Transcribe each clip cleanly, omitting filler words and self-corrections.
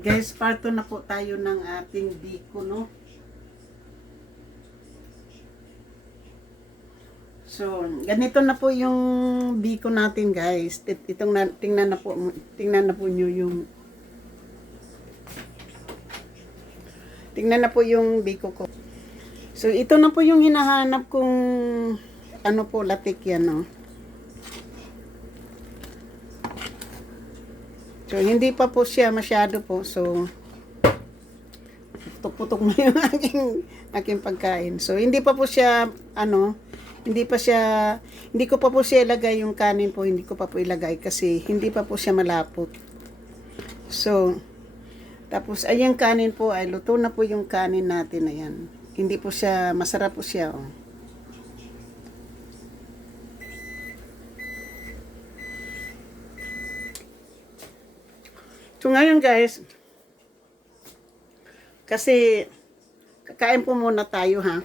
Guys, part 2 na po tayo ng ating biko, no? So, ganito na po yung biko natin, guys. Tingnan na po niyo yung tingnan na po yung biko ko. So, ito na po yung hinahanap kong ano po, latik yan, no? So, hindi pa po siya masyado po. So, putok-putok na yung aking pagkain. So, hindi pa po siya, hindi ko pa po siya ilagay yung kanin po. Hindi ko pa po ilagay kasi hindi pa po siya malapot. So, tapos, ayang kanin po, ay luto na po yung kanin natin. Ayan. Hindi po siya, masarap po siya, oh. So ngayon guys, kasi kakain po muna tayo ha.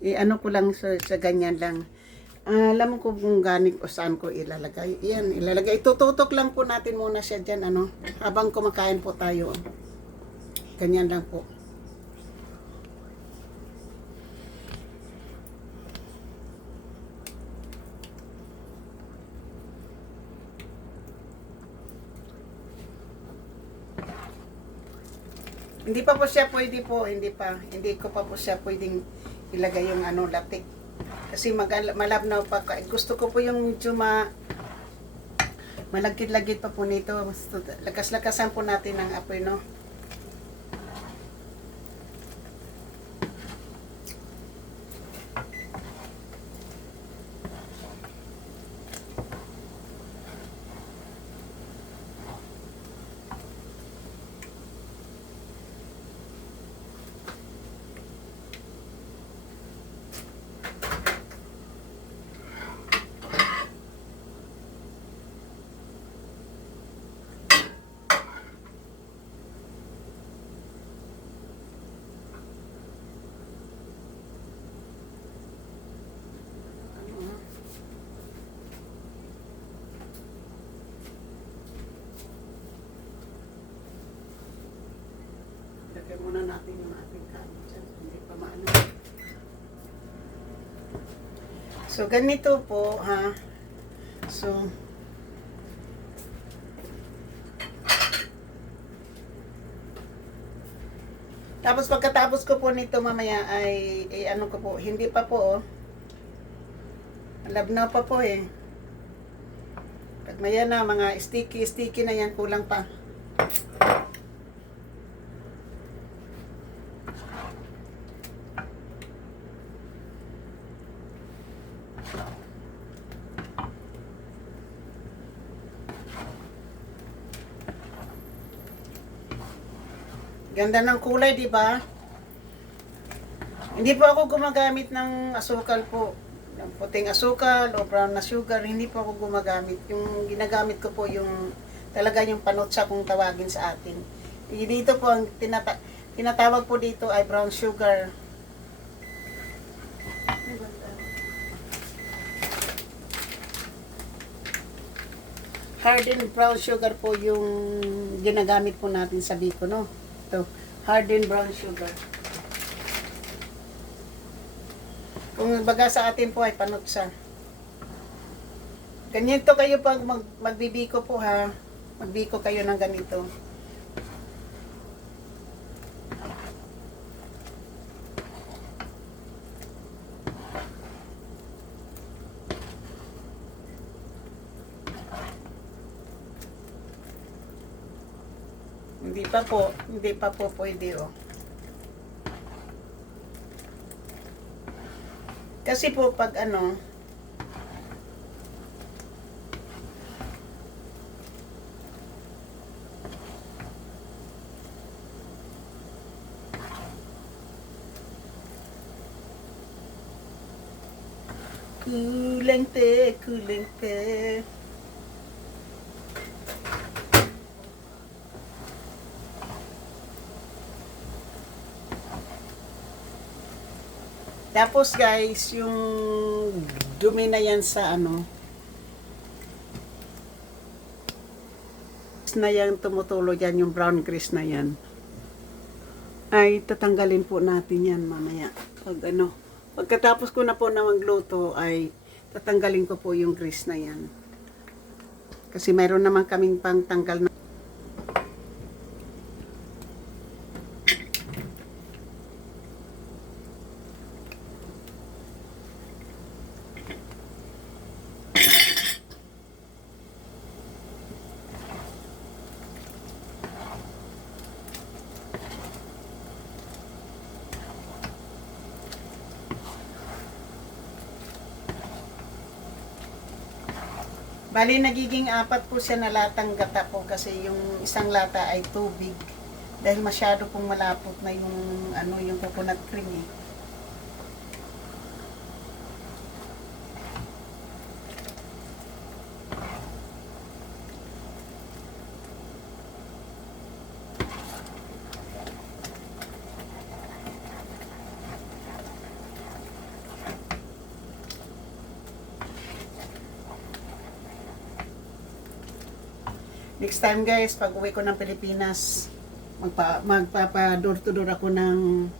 Ano ko lang sa ganyan lang. Alam ko kung ganing o saan ko ilalagay. Yan, ilalagay. Itututok lang po natin muna siya dyan, habang kumakain po tayo. Ganyan lang po. Hindi pa po siya pwede po, hindi ko pa po siya pwedeng ilagay yung latik. Kasi malabnaw pa. Gusto ko po yung medyo malagkit-lagkit pa po nito. Lakas-lakasan po natin ng apoy, no? Lagyan muna natin yung ating kanin dyan. Hindi pa maano. So, ganito po, ha. So, tapos pagkatapos ko po nito mamaya ay ano ko po, hindi pa po, labnaw pa po eh. Pag maya na, mga sticky na yan, kulang pa. Ganda ng kulay, di ba? Hindi po ako gumagamit ng asukal po. Ng puting asukal o brown na sugar, hindi po ako gumagamit. Yung ginagamit ko po yung talaga yung panotsa kung tawagin sa atin. Dito po ang tinatawag po dito ay brown sugar. Hardened brown sugar po yung ginagamit po natin sa biko, no? Ito, hardened brown sugar. Kung baga sa atin po ay panutsa. Ganito kayo pag magbibiko po ha. Magbiko kayo ng ganito. Hindi pa po pwede oh. Kasi po pag kulang te. Tapos guys, yung dumi na yan sa grease na yan tumutulo yan, yung brown grease na yan, ay tatanggalin po natin yan mamaya. Pagkatapos ko na po na magluto ay tatanggalin ko po yung grease na yan. Kasi mayroon naman kaming pangtanggal na. Bali, nagiging 4 po siya na latang gata po kasi yung isang lata ay tubig. Dahil masyado pong malapot na yung, yung coconut cream eh. Next time guys, pag uwi ko ng Pilipinas, magpapa-door to door ako ng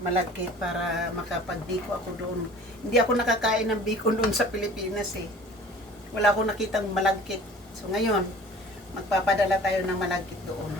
malagkit para makapag-biko ako doon. Hindi ako nakakain ng biko doon sa Pilipinas eh. Wala akong nakitang malagkit. So ngayon, magpapadala tayo ng malagkit doon.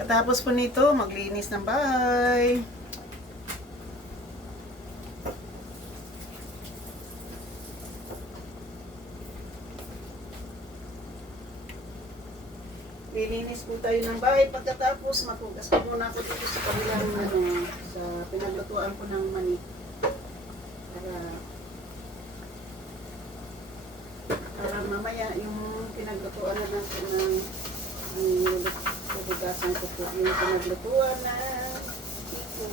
Katapos po nito, maglinis ng bahay. Lilinis po tayo ng bahay. Pagkatapos, mapugas po muna ako dito sa kabilang sa pinaglutuan ko ng mani. Para mamaya yung pinaglutuan na natin ng pupugasan ko po yung pinaglutuan na ito.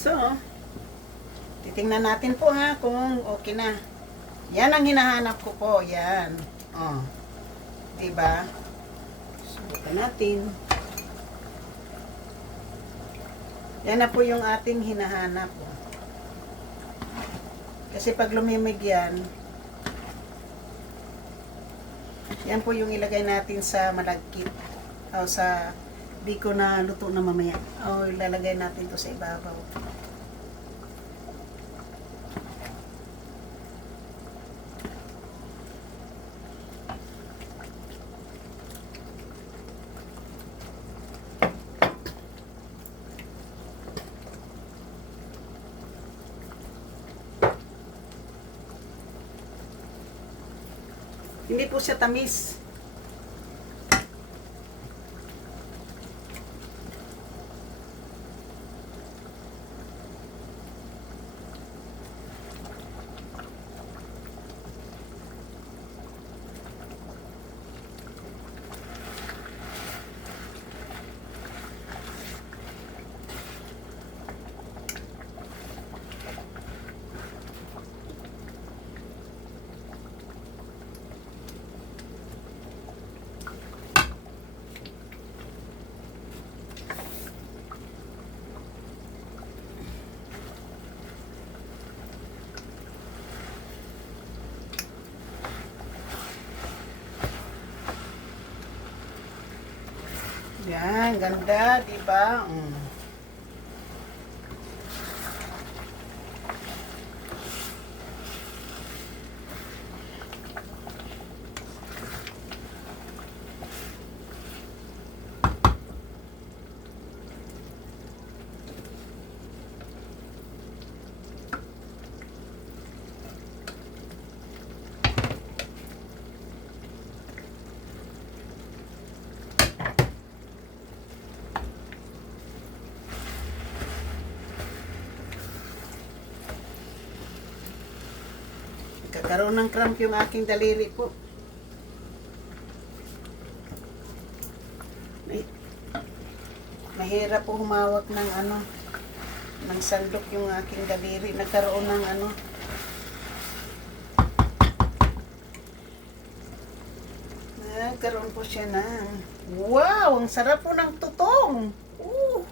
So, titingnan natin po ha kung okay na. Yan ang hinahanap ko po, yan. Oh. 'Di ba? Subukan natin. Yan na po yung ating hinahanap. Kasi pag lumimig yan, yan po yung ilagay natin sa malagkit o sa biko na luto na mamaya. O ilalagay natin to sa ibabaw. Hindi po siya tamis. Yan, ganda, di ba? Kakaroon ng cramp yung aking daliri po. Mahirap po humawak ng ng sandok yung aking daliri. Nagkaroon ng nagkaroon po siya ng, wow, ang sarap po ng tutong. Ooh.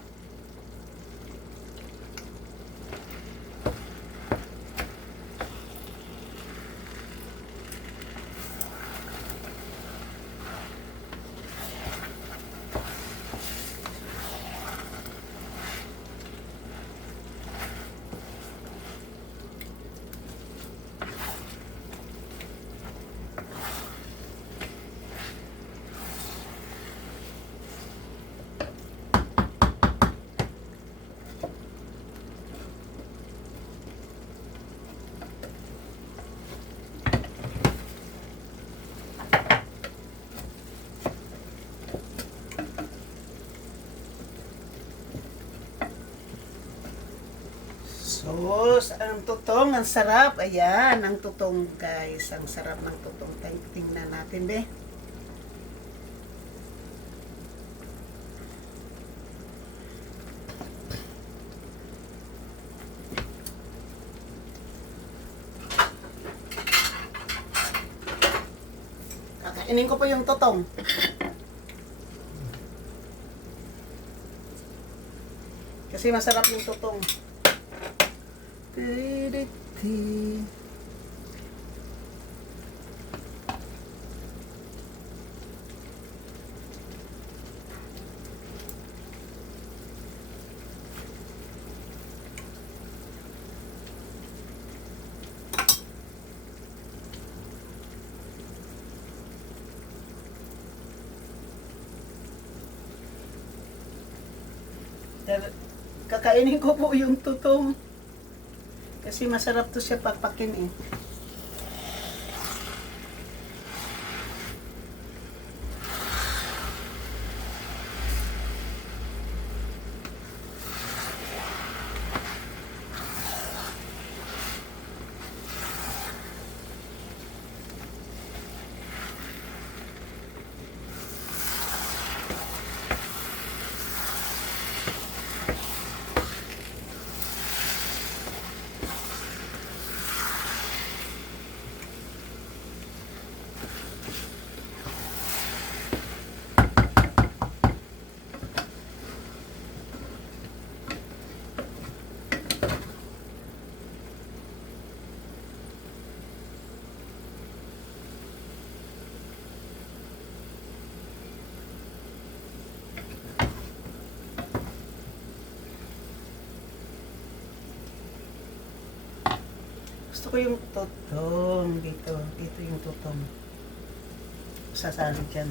Sus, ang tutong, ang sarap. Ayan, ang tutong guys. Ang sarap ng tutong. Tingnan natin, be. Kakainin ko po yung tutong. Kasi masarap yung tutong. Kakainin ko po yung tutong. Kasi masarap to siya pakpakin eh. Gusto ko yung tutong dito. Dito yung tutong. Sasali dyan.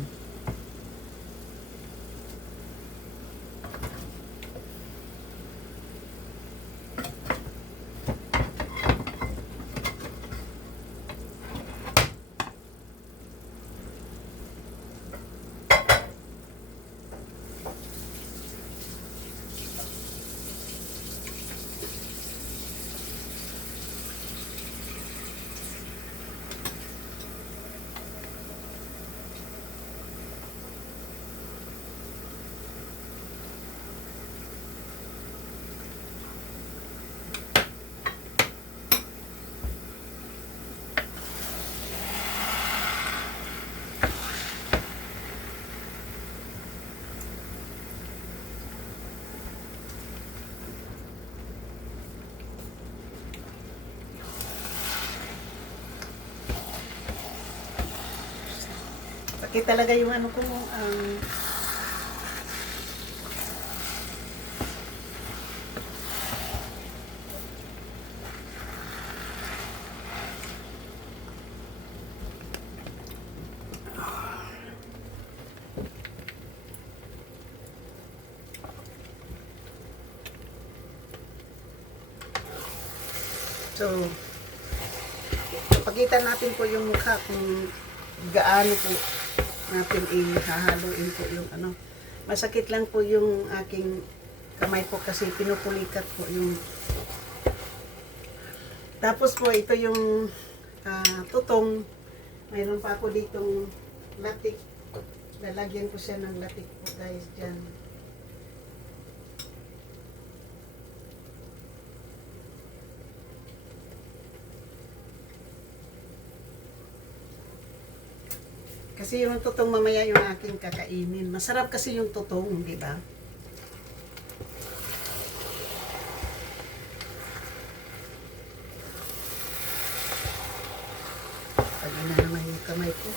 Pati talaga yung ano ko, So, pagitan natin po yung mukha kung gaano po natin ihahaluin po yung ano. Masakit lang po yung aking kamay po kasi pinupulikat po yung. Tapos po ito yung tutong. Mayroon pa ako ditong latik. Lalagyan ko siya ng latik po guys dyan. Kasi yung tutong mamaya yung aking kakainin. Masarap kasi yung tutong, di ba? Pag na naman yung kamay ko.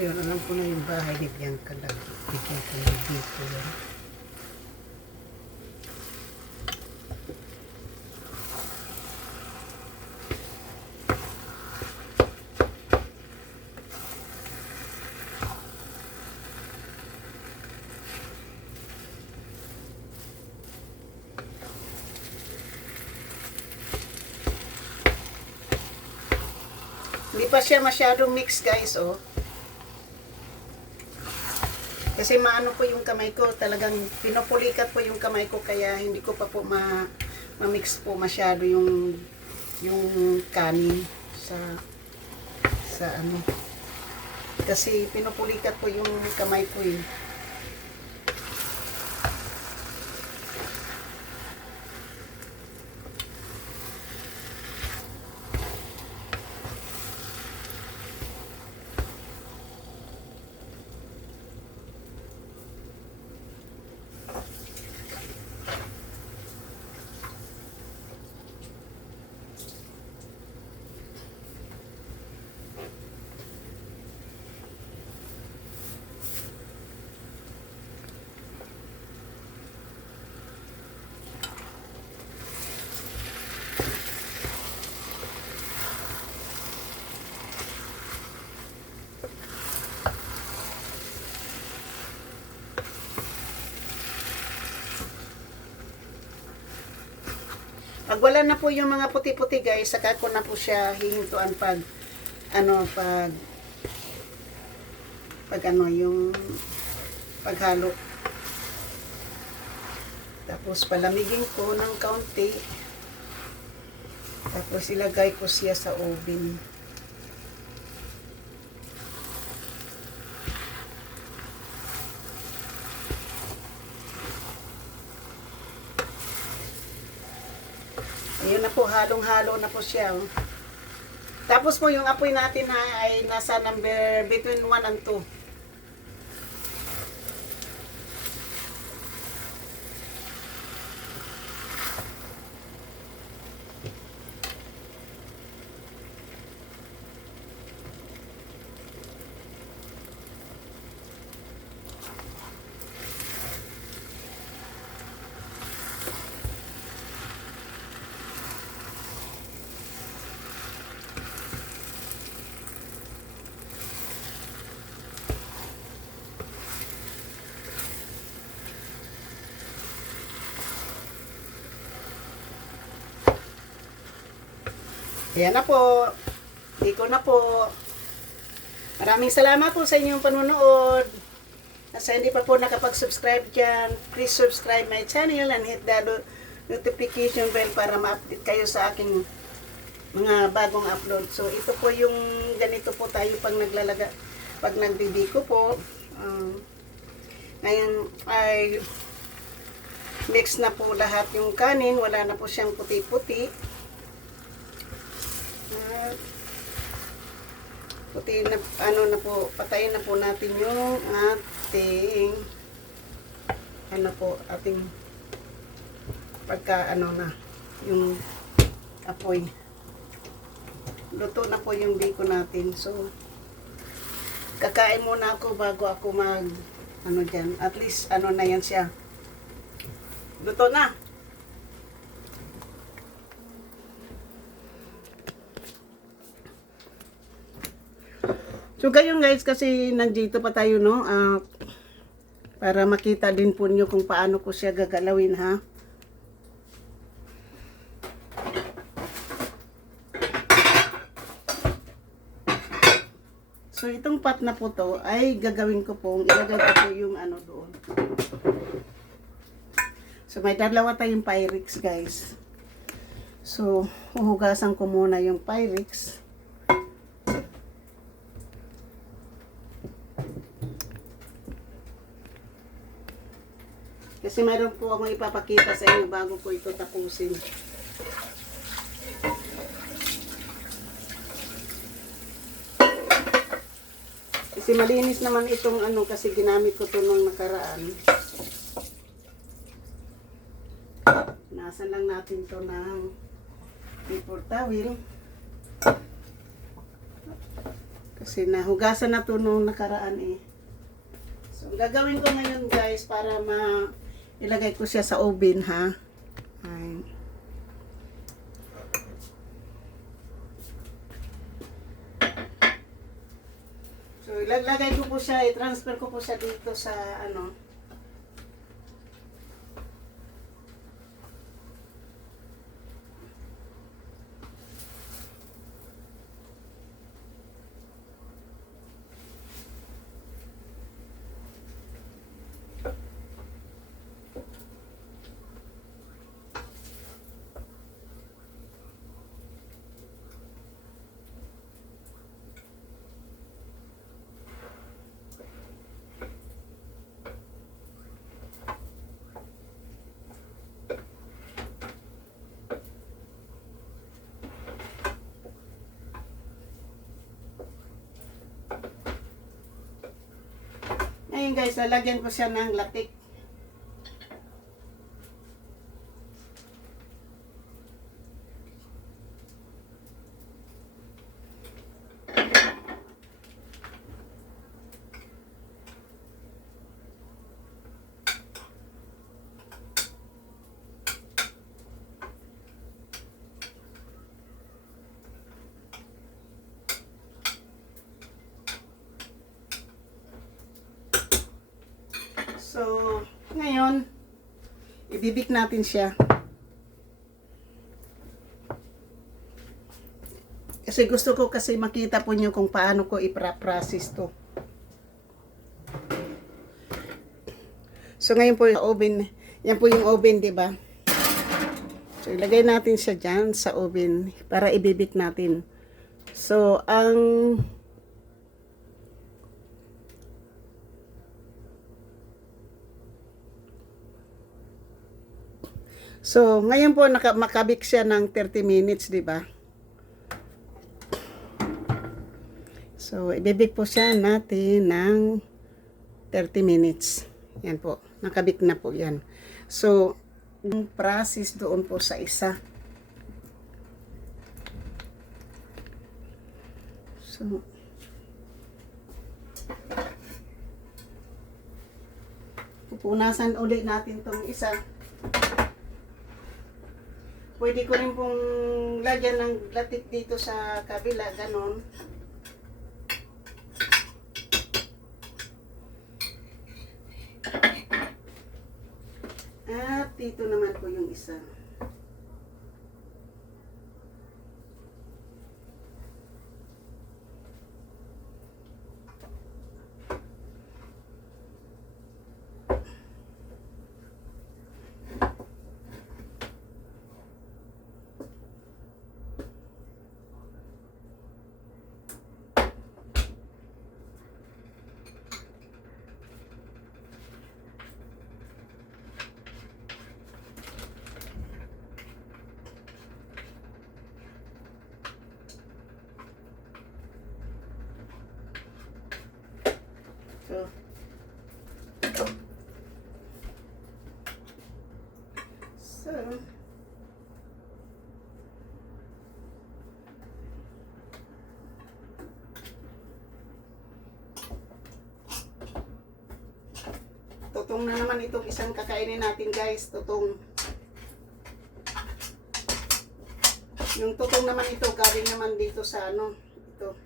Ayun, alam ko na yung bahay ni Bianca lagi. Bigyan ko na dito yan. Hindi pa siya masyadong mix guys, oh. Kasi maano po yung kamay ko, talagang pinupulikat po yung kamay ko kaya hindi ko pa po ma-mix po masyado yung kanin sa ano. Kasi pinupulikat po yung kamay ko eh. Pag wala na po yung mga puti-puti guys, saka ko na po siya hihintuan pag yung paghalo. Tapos palamigin ko ng kaunti. Tapos ilagay ko siya sa oven. Ayun na po, halong-halo na po siya. Oh. Tapos po yung apoy natin ay nasa number between 1 and 2. Ayan na po. Iko na po. Maraming salamat po sa inyong panunood. At sa hindi pa po nakapag-subscribe dyan, please subscribe my channel and hit the notification bell para ma-update kayo sa aking mga bagong upload. So ito po yung ganito po tayo pag pag nagbibiko po. Ngayon ay mix na po lahat yung kanin, wala na po siyang puti-puti. Puti na ano na po, patayin na po natin yung ating ating pagka na yung apoy. Luto na po yung biko natin. So kakain muna ako bago ako mag dyan. At least na yan siya. Luto na. So gayon guys, kasi nandito pa tayo para makita din po nyo kung paano ko siya gagalawin ha. So itong pot na po to ay gagawin ko po, ilagay ko po yung doon. So may dalawa tayong Pyrex guys. So huhugasan ko muna yung Pyrex. Kasi mayroon po akong ipapakita sa inyo bago ko ito tapusin. Kasi malinis naman itong kasi ginamit ko to nung nakaraan. Nasan lang natin to ng paper towel. Kasi nahugasan na to nung nakaraan eh. So gagawin ko ngayon guys para ilagay ko siya sa oven ha. Ay. So ilagay ko po siya, i-transfer ko po siya dito sa Ngayon guys, lalagyan ko siya ng latik. So, ngayon, ibibik natin siya. Kasi gusto ko kasi makita po nyo kung paano ko i-process to. So, ngayon po yung oven. Yan po yung oven, di ba? So, ilagay natin siya dyan sa oven para ibibik natin. So, So, ngayon po makabik siya ng 30 minutes, di ba? So, ibibik po siya natin ng 30 minutes. Yan po, nakabik na po yan. So, yung process doon po sa isa. So, pupunasan ulit natin tong isa. Pwede ko rin pong lagyan ng latik dito sa kabila, ganon. At dito naman po yung isa. So, tutong na naman itong isang kakainin natin guys, tutong. Yung tutong naman ito, galing naman dito sa ano, ito.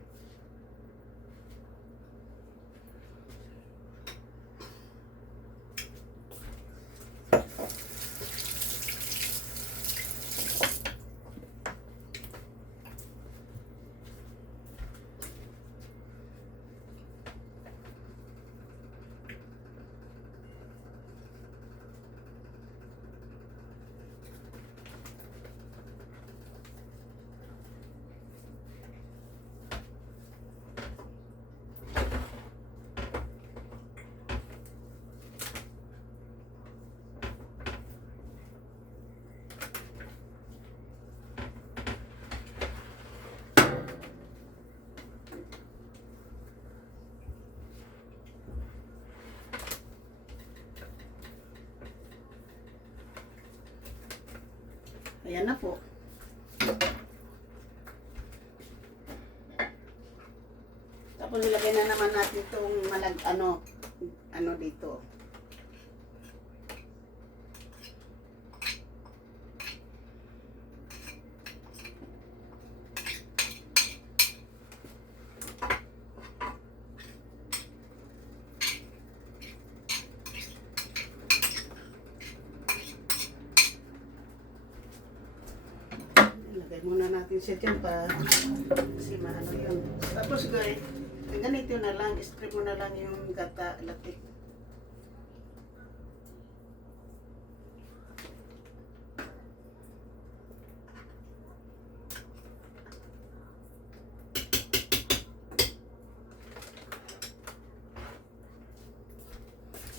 Ayan na po. Tapos nilagay na naman natin itong ano dito. Lagay muna natin siya dyan pa kasi maano yun. Tapos guys, ganito na lang, strip mo na lang yung gata, latik.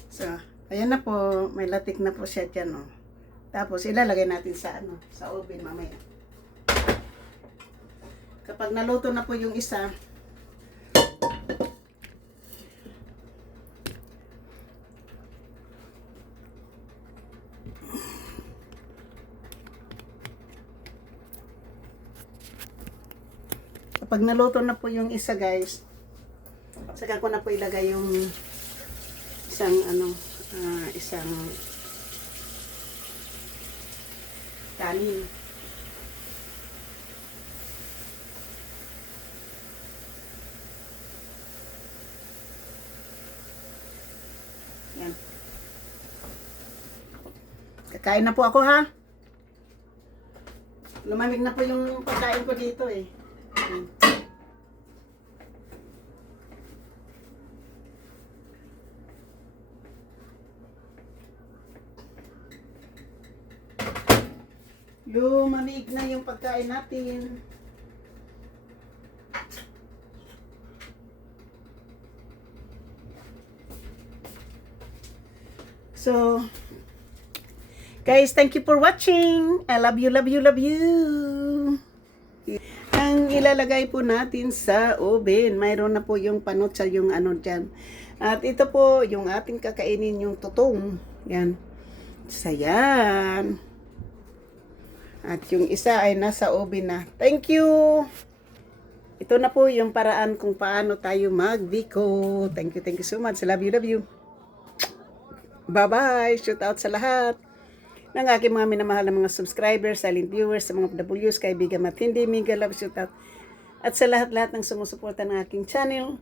So, ayan na po, may latik na po siya dyan, oh. Tapos ilalagay natin sa sa oven mamaya. Kapag naluto na po yung isa, guys, saka ko na po ilagay yung isang isang kanin. Yan. Kakain na po ako ha. Lumamig na po yung pagkain ko dito eh. Lumamig na yung pagkain natin. So, guys, thank you for watching. I love you, love you, love you. Ang ilalagay po natin sa oven, mayroon na po yung panotsa, yung dyan. At ito po, yung ating kakainin, yung tutong. Yan. Sayan. At yung isa ay nasa oven na. Thank you. Ito na po yung paraan kung paano tayo mag-biko. Thank you so much. Love you, love you. Bye-bye! Shout out sa lahat ng aking mga minamahal na mga subscribers, silent viewers, sa mga W's, kaibigan matindi, mega love, shout out. At sa lahat-lahat ng sumusuporta ng aking channel,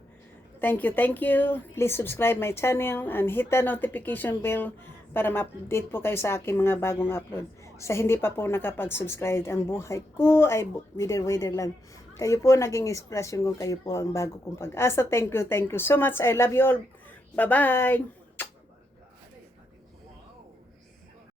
thank you, thank you. Please subscribe my channel and hit the notification bell para ma-update po kayo sa aking mga bagong upload. Sa hindi pa po nakapag-subscribe, ang buhay ko ay wither lang. Kayo po naging inspirasyon ko, kayo po ang bago kong pag-asa. Thank you so much. I love you all. Bye-bye!